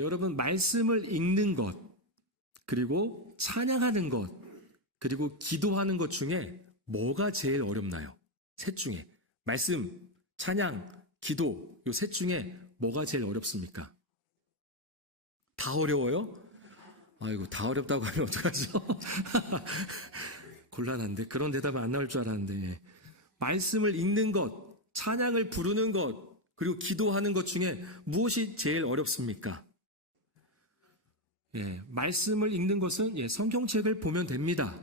여러분, 말씀을 읽는 것, 그리고 찬양하는 것, 그리고 기도하는 것 중에 뭐가 제일 어렵나요? 셋 중에. 말씀, 찬양, 기도, 요 셋 중에 뭐가 제일 어렵습니까? 다 어려워요? 아이고, 다 어렵다고 하면 어떡하죠? 곤란한데, 그런 대답은 안 나올 줄 알았는데. 말씀을 읽는 것, 찬양을 부르는 것, 그리고 기도하는 것 중에 무엇이 제일 어렵습니까? 말씀을 읽는 것은 성경책을 보면 됩니다.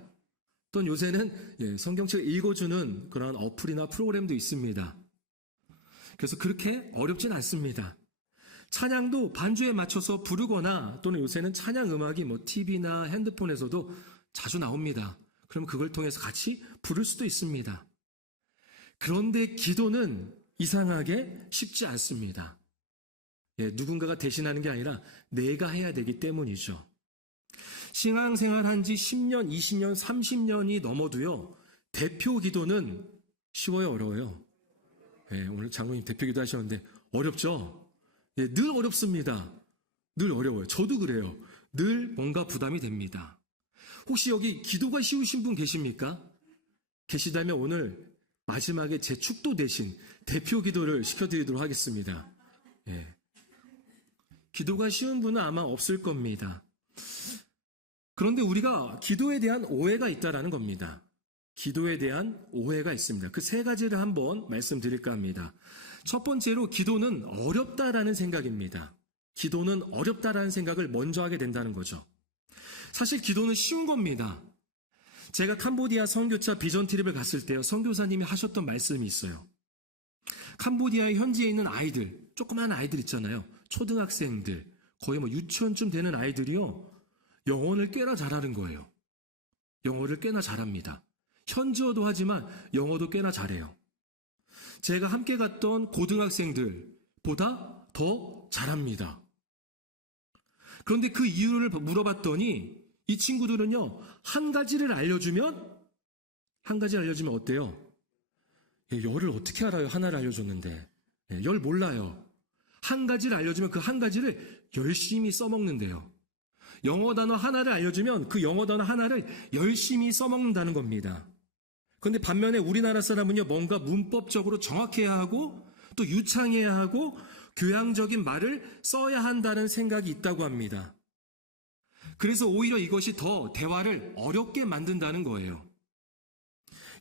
또는 요새는 성경책을 읽어주는 그런 어플이나 프로그램도 있습니다. 그래서 그렇게 어렵진 않습니다. 찬양도 반주에 맞춰서 부르거나 또는 요새는 찬양 음악이 TV나 핸드폰에서도 자주 나옵니다. 그럼 그걸 통해서 같이 부를 수도 있습니다. 그런데 기도는 이상하게 쉽지 않습니다. 누군가가 대신하는 게 아니라 내가 해야 되기 때문이죠. 신앙생활 한 지 10년, 20년, 30년이 넘어도요, 대표 기도는 쉬워요, 어려워요? 오늘 장로님 대표 기도 하셨는데 어렵죠? 늘 어렵습니다. 늘 어려워요. 저도 그래요. 늘 뭔가 부담이 됩니다. 혹시 여기 기도가 쉬우신 분 계십니까? 계시다면 오늘 마지막에 제 축도 대신 대표 기도를 시켜드리도록 하겠습니다. 기도가 쉬운 분은 아마 없을 겁니다. 그런데 우리가 기도에 대한 오해가 있다라는 겁니다. 기도에 대한 오해가 있습니다. 그 세 가지를 한번 말씀드릴까 합니다. 첫 번째로 기도는 어렵다라는 생각입니다. 기도는 어렵다라는 생각을 먼저 하게 된다는 거죠. 사실 기도는 쉬운 겁니다. 제가 캄보디아 선교차 비전 트립을 갔을 때요, 선교사님이 하셨던 말씀이 있어요. 캄보디아의 현지에 있는 아이들, 조그만 아이들 있잖아요. 초등학생들, 거의 유치원쯤 되는 아이들이요, 영어를 꽤나 잘하는 거예요. 영어를 꽤나 잘합니다. 현지어도 하지만 영어도 꽤나 잘해요. 제가 함께 갔던 고등학생들보다 더 잘합니다. 그런데 그 이유를 물어봤더니 이 친구들은요, 한 가지를 알려주면 어때요? 열을 어떻게 알아요? 하나를 알려줬는데. 열 몰라요. 한 가지를 알려주면 그 한 가지를 열심히 써먹는데요. 영어 단어 하나를 알려주면 그 영어 단어 하나를 열심히 써먹는다는 겁니다. 그런데 반면에 우리나라 사람은요, 뭔가 문법적으로 정확해야 하고 또 유창해야 하고 교양적인 말을 써야 한다는 생각이 있다고 합니다. 그래서 오히려 이것이 더 대화를 어렵게 만든다는 거예요.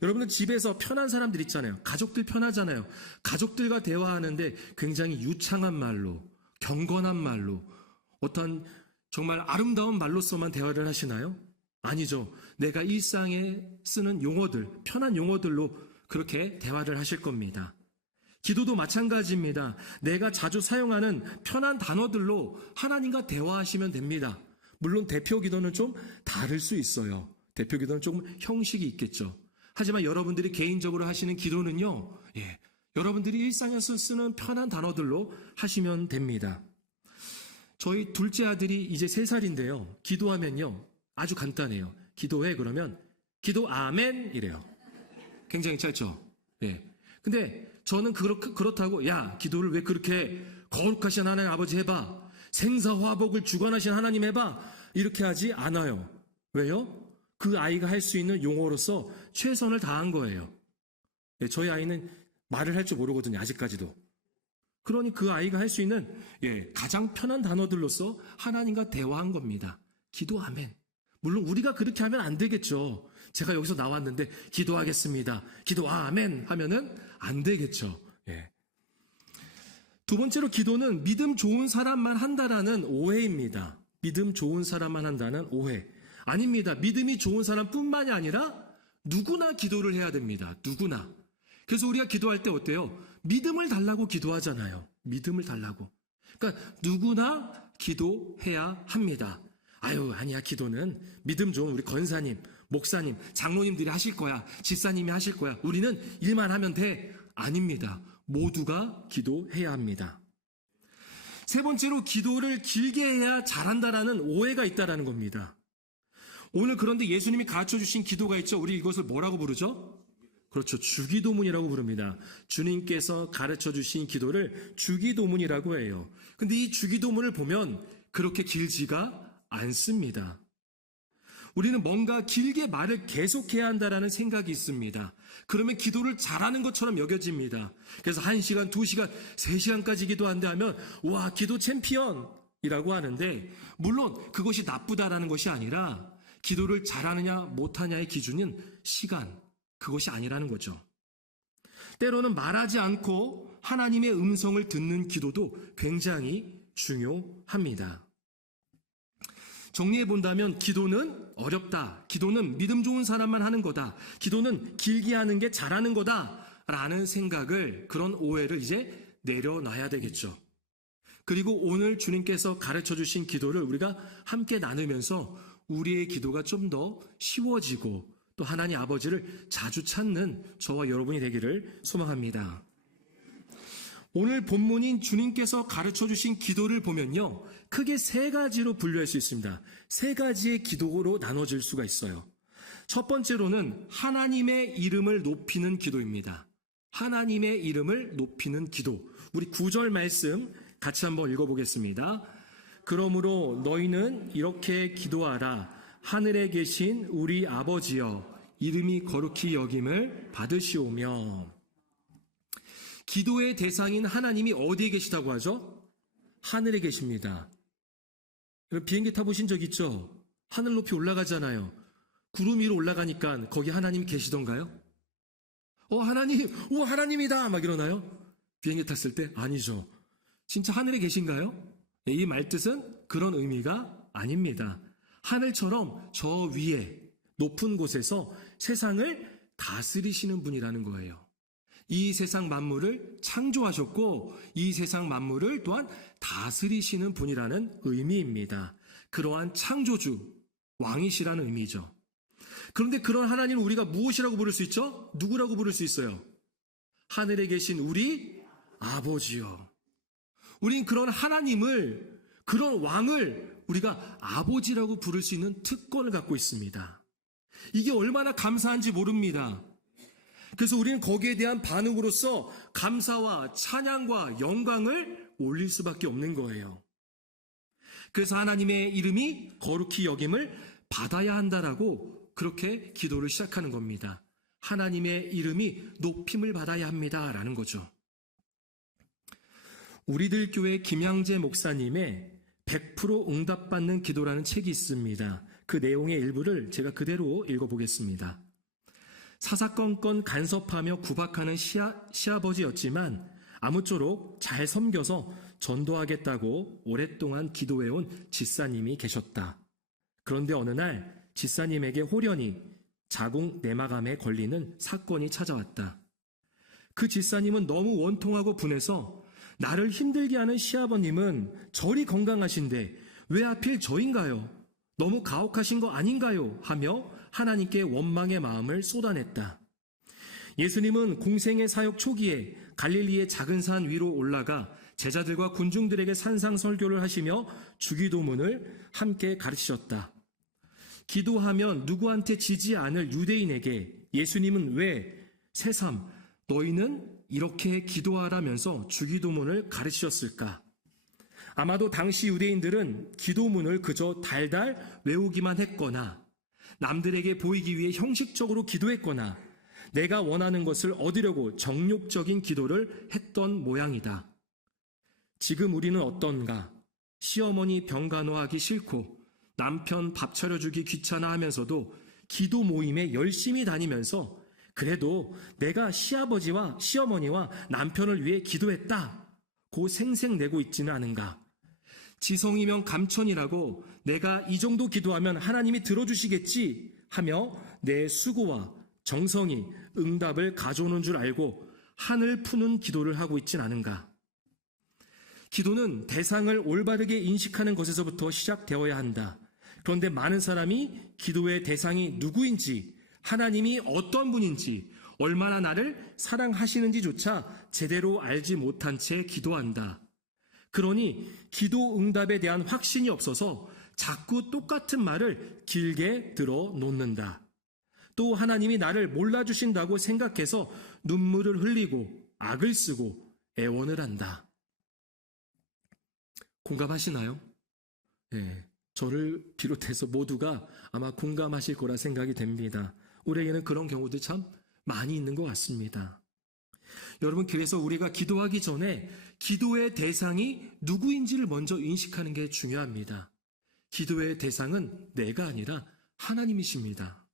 여러분들 집에서 편한 사람들 있잖아요. 가족들 편하잖아요. 가족들과 대화하는데 굉장히 유창한 말로, 경건한 말로, 어떤 정말 아름다운 말로서만 대화를 하시나요? 아니죠. 내가 일상에 쓰는 용어들, 편한 용어들로 그렇게 대화를 하실 겁니다. 기도도 마찬가지입니다. 내가 자주 사용하는 편한 단어들로 하나님과 대화하시면 됩니다. 물론 대표 기도는 좀 다를 수 있어요. 대표 기도는 조금 형식이 있겠죠. 하지만 여러분들이 개인적으로 하시는 기도는요, 여러분들이 일상에서 쓰는 편한 단어들로 하시면 됩니다. 저희 둘째 아들이 이제 3살인데요. 기도하면요, 아주 간단해요. 기도해 그러면 기도 아멘 이래요. 굉장히 짧죠. 근데 저는 그렇다고 야, 기도를 왜 그렇게 거룩하신 하나님 아버지 해봐, 생사화복을 주관하신 하나님 해봐, 이렇게 하지 않아요. 왜요? 그 아이가 할 수 있는 용어로서 최선을 다한 거예요. 저희 아이는 말을 할 줄 모르거든요, 아직까지도. 그러니 그 아이가 할 수 있는 가장 편한 단어들로서 하나님과 대화한 겁니다. 기도 아멘. 물론 우리가 그렇게 하면 안 되겠죠. 제가 여기서 나왔는데 기도하겠습니다, 기도 아멘 하면은 안 되겠죠. 두 번째로 기도는 믿음 좋은 사람만 한다라는 오해입니다. 믿음 좋은 사람만 한다는 오해. 아닙니다. 믿음이 좋은 사람뿐만이 아니라 누구나 기도를 해야 됩니다. 누구나. 그래서 우리가 기도할 때 어때요? 믿음을 달라고 기도하잖아요. 믿음을 달라고. 그러니까 누구나 기도해야 합니다. 아니야, 기도는 믿음 좋은 우리 권사님, 목사님, 장로님들이 하실 거야. 집사님이 하실 거야. 우리는 일만 하면 돼. 아닙니다. 모두가 기도해야 합니다. 세 번째로 기도를 길게 해야 잘한다라는 오해가 있다라는 겁니다. 오늘 그런데 예수님이 가르쳐주신 기도가 있죠. 우리 이것을 뭐라고 부르죠? 그렇죠. 주기도문이라고 부릅니다. 주님께서 가르쳐 주신 기도를 주기도문이라고 해요. 근데 이 주기도문을 보면 그렇게 길지가 않습니다. 우리는 뭔가 길게 말을 계속해야 한다라는 생각이 있습니다. 그러면 기도를 잘하는 것처럼 여겨집니다. 그래서 1시간, 2시간, 3시간까지 기도한다 하면 와, 기도 챔피언이라고 하는데, 물론 그것이 나쁘다라는 것이 아니라 기도를 잘하느냐 못하냐의 기준은 시간, 그것이 아니라는 거죠. 때로는 말하지 않고 하나님의 음성을 듣는 기도도 굉장히 중요합니다. 정리해 본다면 기도는 어렵다. 기도는 믿음 좋은 사람만 하는 거다. 기도는 길게 하는 게 잘하는 거다. 라는 생각을, 그런 오해를 이제 내려놔야 되겠죠. 그리고 오늘 주님께서 가르쳐 주신 기도를 우리가 함께 나누면서 우리의 기도가 좀 더 쉬워지고 또 하나님 아버지를 자주 찾는 저와 여러분이 되기를 소망합니다. 오늘 본문인 주님께서 가르쳐 주신 기도를 보면요, 크게 3가지로 분류할 수 있습니다. 3가지의 기도로 나눠질 수가 있어요. 첫 번째로는 하나님의 이름을 높이는 기도입니다. 하나님의 이름을 높이는 기도. 우리 9절 말씀 같이 한번 읽어보겠습니다. 그러므로 너희는 이렇게 기도하라. 하늘에 계신 우리 아버지여, 이름이 거룩히 여김을 받으시오며. 기도의 대상인 하나님이 어디에 계시다고 하죠? 하늘에 계십니다. 비행기 타보신 적 있죠? 하늘 높이 올라가잖아요. 구름 위로 올라가니까 거기 하나님 계시던가요? 하나님, 오, 하나님이다! 막 이러나요? 비행기 탔을 때? 아니죠. 진짜 하늘에 계신가요? 이 말뜻은 그런 의미가 아닙니다. 하늘처럼 저 위에 높은 곳에서 세상을 다스리시는 분이라는 거예요. 이 세상 만물을 창조하셨고 이 세상 만물을 또한 다스리시는 분이라는 의미입니다. 그러한 창조주, 왕이시라는 의미죠. 그런데 그런 하나님을 우리가 무엇이라고 부를 수 있죠? 누구라고 부를 수 있어요? 하늘에 계신 우리 아버지요. 우린 그런 하나님을, 그런 왕을 우리가 아버지라고 부를 수 있는 특권을 갖고 있습니다. 이게 얼마나 감사한지 모릅니다. 그래서 우리는 거기에 대한 반응으로서 감사와 찬양과 영광을 올릴 수밖에 없는 거예요. 그래서 하나님의 이름이 거룩히 여김을 받아야 한다라고 그렇게 기도를 시작하는 겁니다. 하나님의 이름이 높임을 받아야 합니다라는 거죠. 우리들 교회 김양재 목사님의 100% 응답받는 기도라는 책이 있습니다. 그 내용의 일부를 제가 그대로 읽어보겠습니다. 사사건건 간섭하며 구박하는 시아버지였지만 아무쪼록 잘 섬겨서 전도하겠다고 오랫동안 기도해온 지사님이 계셨다. 그런데 어느 날 지사님에게 홀연히 자궁 내막암에 걸리는 사건이 찾아왔다. 그 지사님은 너무 원통하고 분해서 나를 힘들게 하는 시아버님은 저리 건강하신데 왜 하필 저인가요? 너무 가혹하신 거 아닌가요? 하며 하나님께 원망의 마음을 쏟아냈다. 예수님은 공생의 사역 초기에 갈릴리의 작은 산 위로 올라가 제자들과 군중들에게 산상설교를 하시며 주기도문을 함께 가르치셨다. 기도하면 누구한테 지지 않을 유대인에게 예수님은 왜 새삼 너희는 이렇게 기도하라면서 주기도문을 가르치셨을까? 아마도 당시 유대인들은 기도문을 그저 달달 외우기만 했거나 남들에게 보이기 위해 형식적으로 기도했거나 내가 원하는 것을 얻으려고 정욕적인 기도를 했던 모양이다. 지금 우리는 어떤가? 시어머니 병간호하기 싫고 남편 밥 차려주기 귀찮아 하면서도 기도 모임에 열심히 다니면서 그래도 내가 시아버지와 시어머니와 남편을 위해 기도했다고 생색내고 있지는 않은가? 지성이면 감천이라고 내가 이 정도 기도하면 하나님이 들어주시겠지 하며 내 수고와 정성이 응답을 가져오는 줄 알고 한을 푸는 기도를 하고 있진 않은가? 기도는 대상을 올바르게 인식하는 것에서부터 시작되어야 한다. 그런데 많은 사람이 기도의 대상이 누구인지, 하나님이 어떤 분인지, 얼마나 나를 사랑하시는지조차 제대로 알지 못한 채 기도한다. 그러니 기도 응답에 대한 확신이 없어서 자꾸 똑같은 말을 길게 들어 놓는다. 또 하나님이 나를 몰라주신다고 생각해서 눈물을 흘리고 악을 쓰고 애원을 한다. 공감하시나요? 네, 저를 비롯해서 모두가 아마 공감하실 거라 생각이 됩니다. 우리에게는 그런 경우도 참 많이 있는 것 같습니다. 여러분, 그래서 우리가 기도하기 전에 기도의 대상이 누구인지를 먼저 인식하는 게 중요합니다. 기도의 대상은 내가 아니라 하나님이십니다.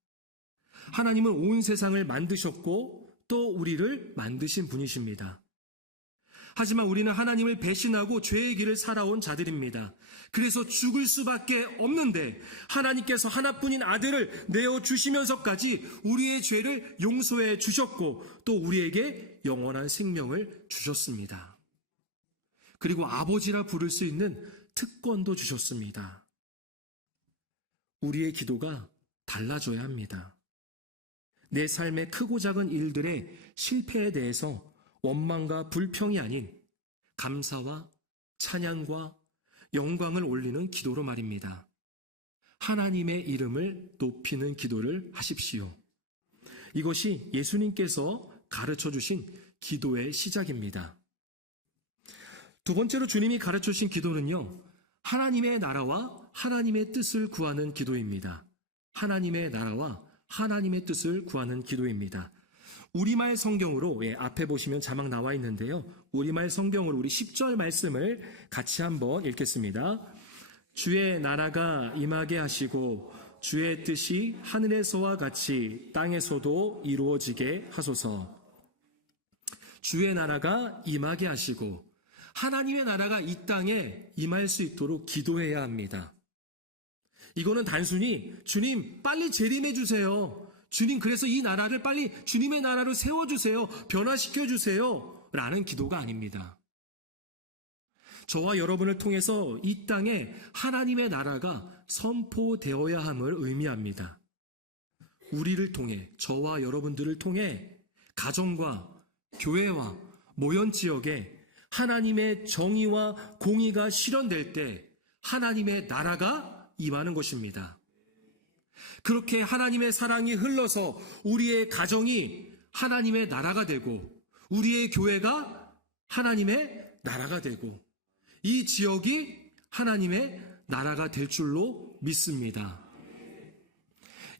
하나님은 온 세상을 만드셨고 또 우리를 만드신 분이십니다. 하지만 우리는 하나님을 배신하고 죄의 길을 살아온 자들입니다. 그래서 죽을 수밖에 없는데 하나님께서 하나뿐인 아들을 내어주시면서까지 우리의 죄를 용서해 주셨고 또 우리에게 영원한 생명을 주셨습니다. 그리고 아버지라 부를 수 있는 특권도 주셨습니다. 우리의 기도가 달라져야 합니다. 내 삶의 크고 작은 일들의 실패에 대해서 원망과 불평이 아닌 감사와 찬양과 영광을 올리는 기도로 말입니다. 하나님의 이름을 높이는 기도를 하십시오. 이것이 예수님께서 가르쳐 주신 기도의 시작입니다. 두 번째로 주님이 가르쳐 주신 기도는요, 하나님의 나라와 하나님의 뜻을 구하는 기도입니다. 하나님의 나라와 하나님의 뜻을 구하는 기도입니다. 우리말 성경으로, 앞에 보시면 자막 나와 있는데요. 우리말 성경으로 우리 10절 말씀을 같이 한번 읽겠습니다. 주의 나라가 임하게 하시고 주의 뜻이 하늘에서와 같이 땅에서도 이루어지게 하소서. 주의 나라가 임하게 하시고 하나님의 나라가 이 땅에 임할 수 있도록 기도해야 합니다. 이거는 단순히 주님 빨리 재림해 주세요. 주님 그래서 이 나라를 빨리 주님의 나라로 세워주세요. 변화시켜 주세요. 라는 기도가 아닙니다. 저와 여러분을 통해서 이 땅에 하나님의 나라가 선포되어야 함을 의미합니다. 우리를 통해, 저와 여러분들을 통해 가정과 교회와 모연 지역에 하나님의 정의와 공의가 실현될 때 하나님의 나라가 임하는 것입니다. 그렇게 하나님의 사랑이 흘러서 우리의 가정이 하나님의 나라가 되고 우리의 교회가 하나님의 나라가 되고 이 지역이 하나님의 나라가 될 줄로 믿습니다.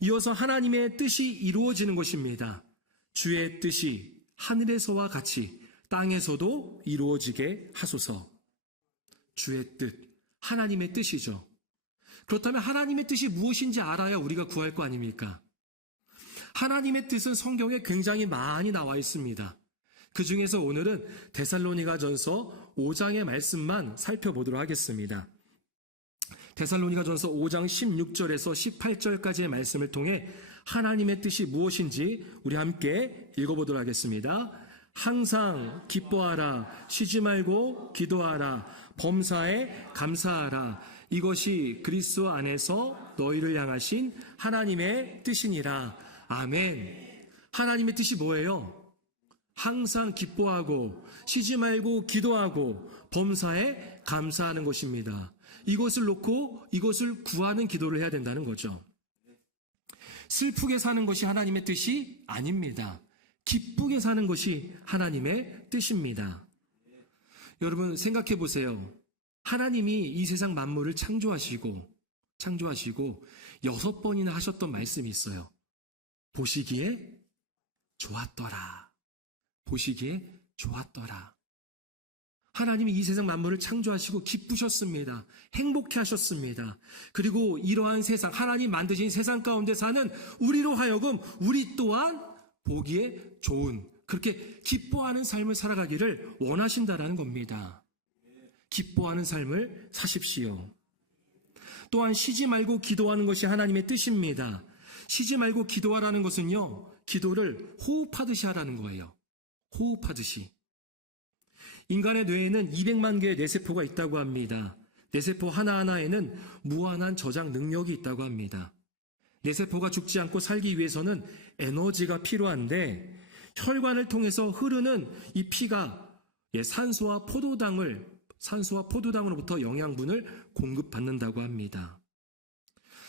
이어서 하나님의 뜻이 이루어지는 것입니다. 주의 뜻이 하늘에서와 같이 땅에서도 이루어지게 하소서. 주의 뜻, 하나님의 뜻이죠. 그렇다면 하나님의 뜻이 무엇인지 알아야 우리가 구할 거 아닙니까? 하나님의 뜻은 성경에 굉장히 많이 나와 있습니다. 그 중에서 오늘은 데살로니가전서 5장의 말씀만 살펴보도록 하겠습니다. 데살로니가전서 5장 16절에서 18절까지의 말씀을 통해 하나님의 뜻이 무엇인지 우리 함께 읽어보도록 하겠습니다. 항상 기뻐하라, 쉬지 말고 기도하라, 범사에 감사하라. 이것이 그리스도 안에서 너희를 향하신 하나님의 뜻이니라. 아멘. 하나님의 뜻이 뭐예요? 항상 기뻐하고 쉬지 말고 기도하고 범사에 감사하는 것입니다. 이것을 놓고 이것을 구하는 기도를 해야 된다는 거죠. 슬프게 사는 것이 하나님의 뜻이 아닙니다. 기쁘게 사는 것이 하나님의 뜻입니다. 여러분 생각해 보세요. 하나님이 이 세상 만물을 창조하시고 6번이나 하셨던 말씀이 있어요. 보시기에 좋았더라. 보시기에 좋았더라. 하나님이 이 세상 만물을 창조하시고 기쁘셨습니다. 행복해 하셨습니다. 그리고 이러한 세상, 하나님 만드신 세상 가운데 사는 우리로 하여금 우리 또한 보기에 좋은, 그렇게 기뻐하는 삶을 살아가기를 원하신다라는 겁니다. 기뻐하는 삶을 사십시오. 또한 쉬지 말고 기도하는 것이 하나님의 뜻입니다. 쉬지 말고 기도하라는 것은요, 기도를 호흡하듯이 하라는 거예요. 호흡하듯이. 인간의 뇌에는 200만 개의 뇌세포가 있다고 합니다. 뇌세포 하나하나에는 무한한 저장 능력이 있다고 합니다. 뇌세포가 죽지 않고 살기 위해서는 에너지가 필요한데 혈관을 통해서 흐르는 이 피가 산소와 포도당으로부터 영양분을 공급받는다고 합니다.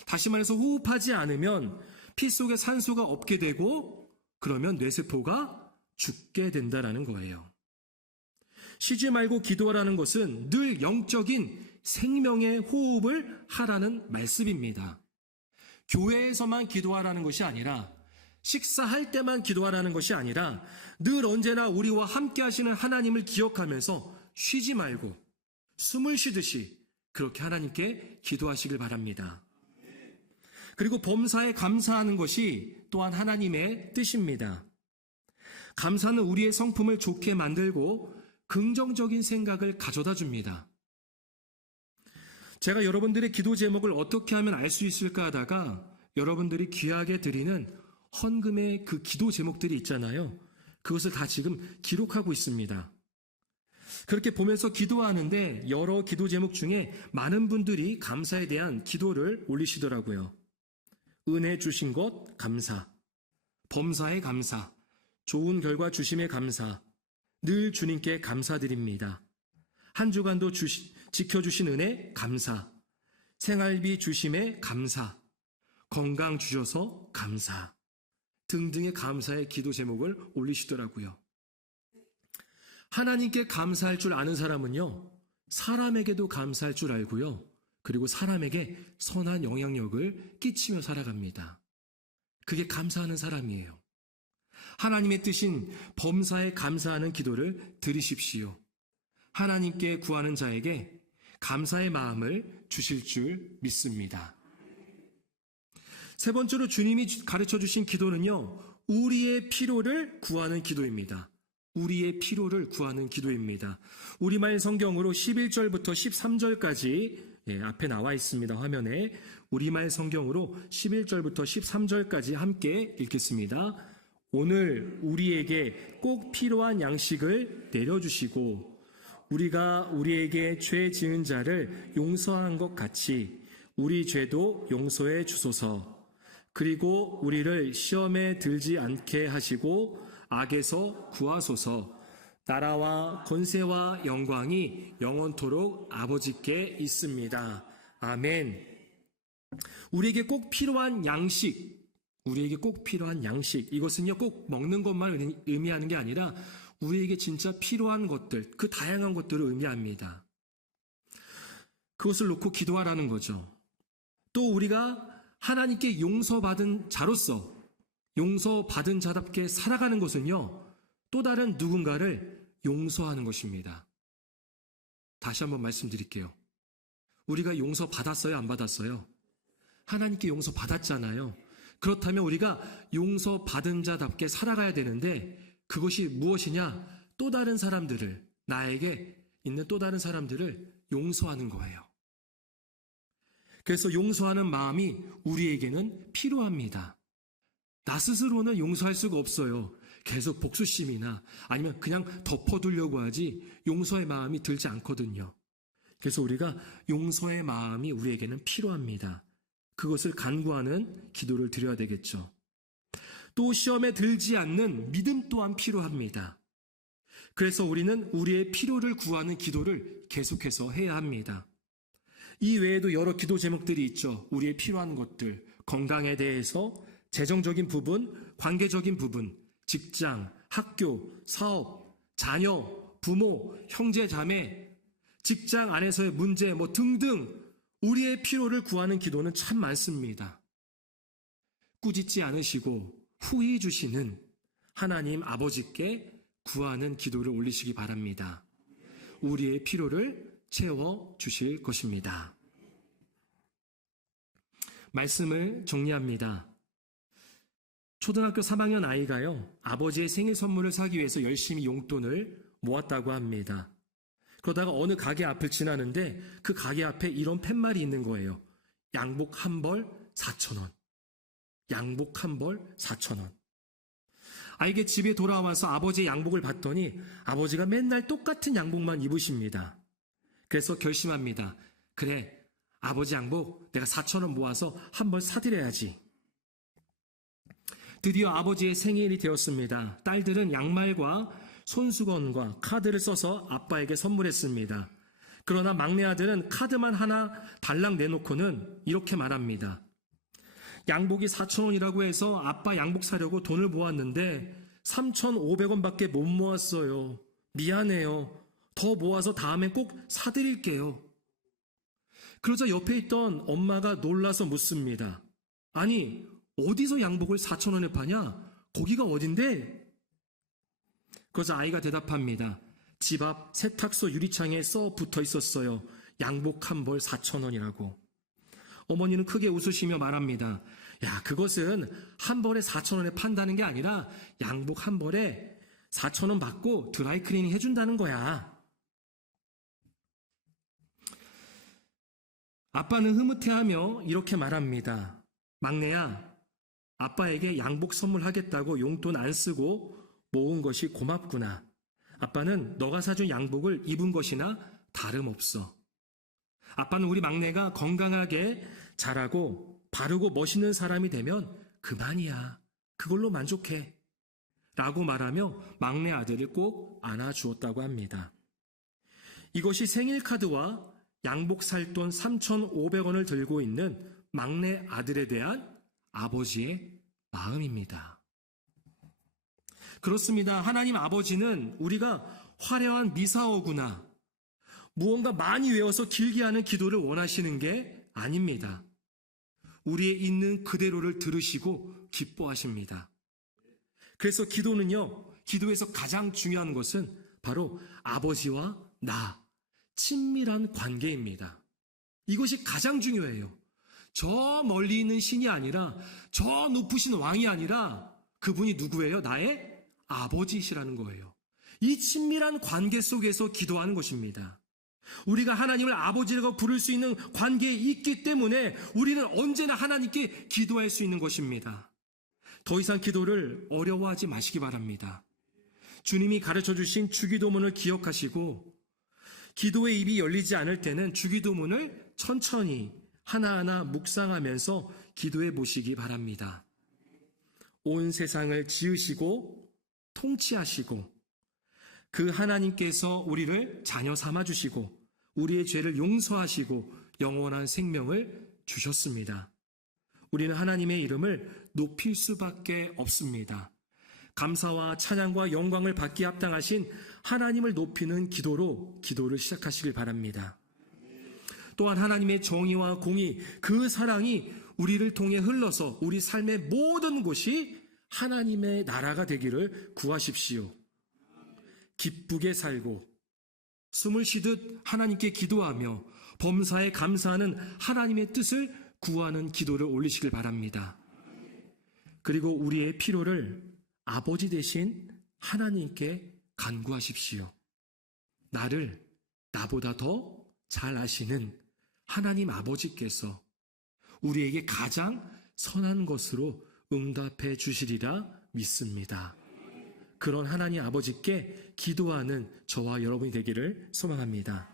다시 말해서 호흡하지 않으면 피 속에 산소가 없게 되고 그러면 뇌세포가 죽게 된다라는 거예요. 쉬지 말고 기도하라는 것은 늘 영적인 생명의 호흡을 하라는 말씀입니다. 교회에서만 기도하라는 것이 아니라 식사할 때만 기도하라는 것이 아니라 늘 언제나 우리와 함께 하시는 하나님을 기억하면서 쉬지 말고 숨을 쉬듯이 그렇게 하나님께 기도하시길 바랍니다. 그리고 범사에 감사하는 것이 또한 하나님의 뜻입니다. 감사는 우리의 성품을 좋게 만들고 긍정적인 생각을 가져다 줍니다. 제가 여러분들의 기도 제목을 어떻게 하면 알 수 있을까 하다가 여러분들이 귀하게 드리는 헌금의 그 기도 제목들이 있잖아요. 그것을 다 지금 기록하고 있습니다. 그렇게 보면서 기도하는데 여러 기도 제목 중에 많은 분들이 감사에 대한 기도를 올리시더라고요. 은혜 주신 것 감사, 범사에 감사, 좋은 결과 주심에 감사, 늘 주님께 감사드립니다. 한 주간도 지켜주신 은혜 감사, 생활비 주심에 감사, 건강 주셔서 감사 등등의 감사의 기도 제목을 올리시더라고요. 하나님께 감사할 줄 아는 사람은요, 사람에게도 감사할 줄 알고요, 그리고 사람에게 선한 영향력을 끼치며 살아갑니다. 그게 감사하는 사람이에요. 하나님의 뜻인 범사에 감사하는 기도를 들으십시오. 하나님께 구하는 자에게 감사의 마음을 주실 줄 믿습니다. 세 번째로 주님이 가르쳐 주신 기도는요, 우리의 필요를 구하는 기도입니다. 우리의 필요를 구하는 기도입니다. 우리말 성경으로 11절부터 13절까지 앞에 나와 있습니다. 화면에 우리말 성경으로 11절부터 13절까지 함께 읽겠습니다. 오늘 우리에게 꼭 필요한 양식을 내려주시고 우리가 우리에게 죄 지은 자를 용서한 것 같이 우리 죄도 용서해 주소서. 그리고 우리를 시험에 들지 않게 하시고 악에서 구하소서. 나라와 권세와 영광이 영원토록 아버지께 있습니다. 아멘. 우리에게 꼭 필요한 양식, 우리에게 꼭 필요한 양식, 이것은요 꼭 먹는 것만 의미하는 게 아니라 우리에게 진짜 필요한 것들, 그 다양한 것들을 의미합니다. 그것을 놓고 기도하라는 거죠. 또 우리가 하나님께 용서받은 자로서 용서받은 자답게 살아가는 것은요, 또 다른 누군가를 용서하는 것입니다. 다시 한번 말씀드릴게요. 우리가 용서받았어요? 안 받았어요? 하나님께 용서받았잖아요. 그렇다면 우리가 용서받은 자답게 살아가야 되는데 그것이 무엇이냐? 또 다른 사람들을, 나에게 있는 또 다른 사람들을 용서하는 거예요. 그래서 용서하는 마음이 우리에게는 필요합니다. 나 스스로는 용서할 수가 없어요. 계속 복수심이나 아니면 그냥 덮어두려고 하지 용서의 마음이 들지 않거든요. 그래서 우리가 용서의 마음이 우리에게는 필요합니다. 그것을 간구하는 기도를 드려야 되겠죠. 또 시험에 들지 않는 믿음 또한 필요합니다. 그래서 우리는 우리의 필요를 구하는 기도를 계속해서 해야 합니다. 이 외에도 여러 기도 제목들이 있죠. 우리의 필요한 것들, 건강에 대해서, 재정적인 부분, 관계적인 부분, 직장, 학교, 사업, 자녀, 부모, 형제, 자매, 직장 안에서의 문제 등등 우리의 필요를 구하는 기도는 참 많습니다. 꾸짖지 않으시고 후히 주시는 하나님 아버지께 구하는 기도를 올리시기 바랍니다. 우리의 필요를 채워주실 것입니다. 말씀을 정리합니다. 초등학교 3학년 아이가요, 아버지의 생일 선물을 사기 위해서 열심히 용돈을 모았다고 합니다. 그러다가 어느 가게 앞을 지나는데 그 가게 앞에 이런 팻말이 있는 거예요. 양복 한 벌 4,000원. 양복 한 벌 4,000원. 아이가 집에 돌아와서 아버지의 양복을 봤더니 아버지가 맨날 똑같은 양복만 입으십니다. 그래서 결심합니다. 그래, 아버지 양복 내가 4,000원 모아서 한 벌 사드려야지. 드디어 아버지의 생일이 되었습니다. 딸들은 양말과 손수건과 카드를 써서 아빠에게 선물했습니다. 그러나 막내 아들은 카드만 하나 달랑 내놓고는 이렇게 말합니다. 양복이 4,000원이라고 해서 아빠 양복 사려고 돈을 모았는데 3,500원밖에 못 모았어요. 미안해요. 더 모아서 다음에 꼭 사드릴게요. 그러자 옆에 있던 엄마가 놀라서 묻습니다. 아니, 어디서 양복을 4,000원에 파냐? 거기가 어딘데? 그러자 아이가 대답합니다. 집 앞 세탁소 유리창에 써 붙어 있었어요. 양복 한 벌 4,000원이라고. 어머니는 크게 웃으시며 말합니다. 야, 그것은 한 벌에 4,000원에 판다는 게 아니라 양복 한 벌에 4,000원 받고 드라이클리닝 해준다는 거야. 아빠는 흐뭇해하며 이렇게 말합니다. 막내야, 아빠에게 양복 선물하겠다고 용돈 안 쓰고 모은 것이 고맙구나. 아빠는 너가 사준 양복을 입은 것이나 다름없어. 아빠는 우리 막내가 건강하게 자라고 바르고 멋있는 사람이 되면 그만이야. 그걸로 만족해. 라고 말하며 막내 아들을 꼭 안아주었다고 합니다. 이것이 생일 카드와 양복 살 돈 3,500원을 들고 있는 막내 아들에 대한 아버지의 마음입니다. 그렇습니다. 하나님 아버지는 우리가 화려한 미사오구나, 무언가 많이 외워서 길게 하는 기도를 원하시는 게 아닙니다. 우리의 있는 그대로를 들으시고 기뻐하십니다. 그래서 기도에서 가장 중요한 것은 바로 아버지와 나, 친밀한 관계입니다. 이것이 가장 중요해요. 저 멀리 있는 신이 아니라, 저 높으신 왕이 아니라 그분이 누구예요? 나의 아버지시라는 거예요. 이 친밀한 관계 속에서 기도하는 것입니다. 우리가 하나님을 아버지라고 부를 수 있는 관계에 있기 때문에 우리는 언제나 하나님께 기도할 수 있는 것입니다. 더 이상 기도를 어려워하지 마시기 바랍니다. 주님이 가르쳐 주신 주기도문을 기억하시고, 기도의 입이 열리지 않을 때는 주기도문을 천천히 하나하나 묵상하면서 기도해 보시기 바랍니다. 온 세상을 지으시고 통치하시고 그 하나님께서 우리를 자녀 삼아주시고 우리의 죄를 용서하시고 영원한 생명을 주셨습니다. 우리는 하나님의 이름을 높일 수밖에 없습니다. 감사와 찬양과 영광을 받기에 합당하신 하나님을 높이는 기도로 기도를 시작하시길 바랍니다. 또한 하나님의 정의와 공의, 그 사랑이 우리를 통해 흘러서 우리 삶의 모든 곳이 하나님의 나라가 되기를 구하십시오. 기쁘게 살고 숨을 쉬듯 하나님께 기도하며 범사에 감사하는 하나님의 뜻을 구하는 기도를 올리시길 바랍니다. 그리고 우리의 필요를 아버지 되신 하나님께 간구하십시오. 나를 나보다 더 잘 아시는 하나님 아버지께서 우리에게 가장 선한 것으로 응답해 주시리라 믿습니다. 그런 하나님 아버지께 기도하는 저와 여러분이 되기를 소망합니다.